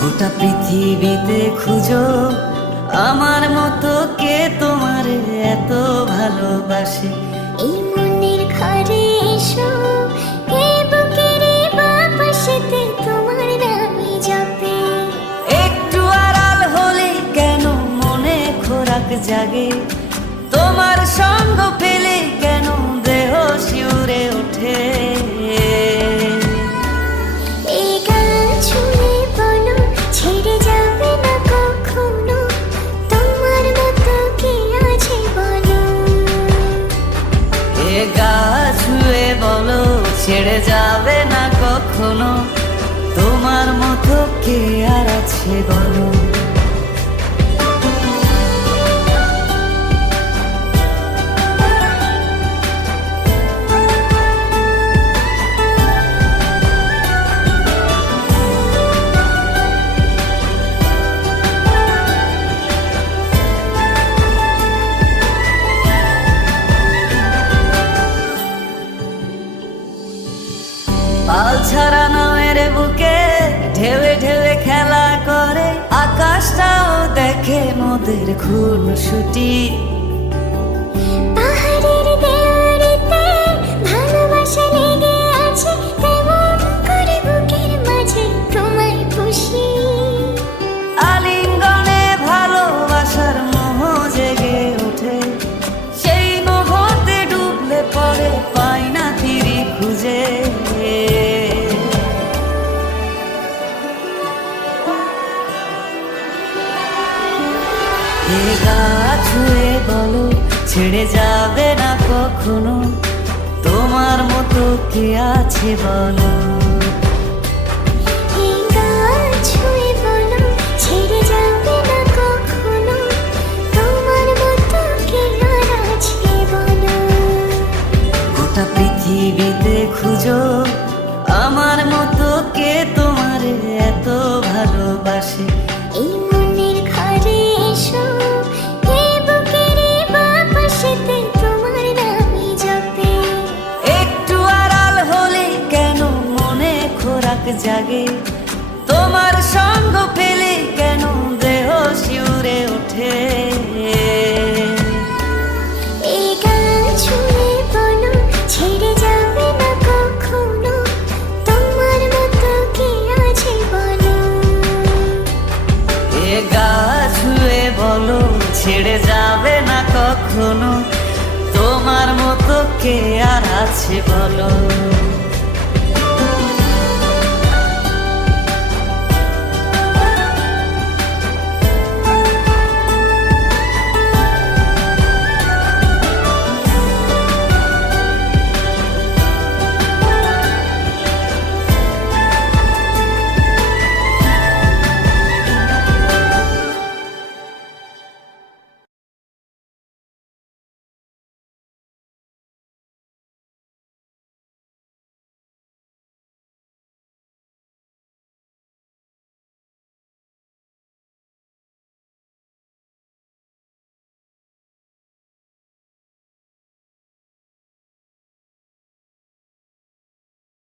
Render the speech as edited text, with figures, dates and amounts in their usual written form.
গোটা পৃথিবীতে খুঁজো আমার মতো কে তোমার এত ভালোবাসে। এই মনের ঘরে এসো, এই বুকের বাপাশেতে তোমার নামই জপে। একটু আড়াল হলে কেন মনে খোরাক জাগে, তোমার সঙ্গ পেলে কেন দেহ শিউরে ওঠে। এই গান শুনে বলো ছেড়ে যাবে না কখনো, তোমার মতো কে আছে বলো। এ গা ছুঁয়ে বলো ছেড়ে যাবে না কখনো, তোমার মতো কে আর আছে বলো। পাল ছাড়া নামের বুকে ঢেউে ঢেউে খেলা করে, আকাশটাও দেখে মোদের খুনসুটি। পাহাড়ের দেওয়ারিতে ভালোবাসা লেগে আছে, তেমন করে বুকের মাঝে তোমায় খুশি। আলিঙ্গনে ভালোবাসার মোহ জেগে ওঠে, সেই মোহতে ডুবলে পড়ে পাই না তীরে খুঁজে। এ গা ছুঁয়ে বলো ছেড়ে যাবে না কখনো, তোমার মতো কে আছে বলো। এই গান ছুঁয়ে বলো ছেড়ে যাবে না কখনো, তোমার মতো কে আর আছে বলো। গোটা পৃথিবীতে খুঁজো আমার মতো কে তোমার এত ভালোবাসে। এই মনের ঘরে এসো, এই বুকের বাপাশেতে তোমার নামই জপে। একটু আড়াল হলে কেন মনে খোরাক জাগে, তোমার সঙ্গ পেলে কেন দেহ শিউরে ওঠে। এই গান ছুঁয়ে বলো ছেড়ে যাবে না কখনো, তোমার মতো কে আছে বলো। এ গা ছুঁয়ে বলো ছেড়ে যাবে না কখনো, তোমার মতো কে আর আছে বলো।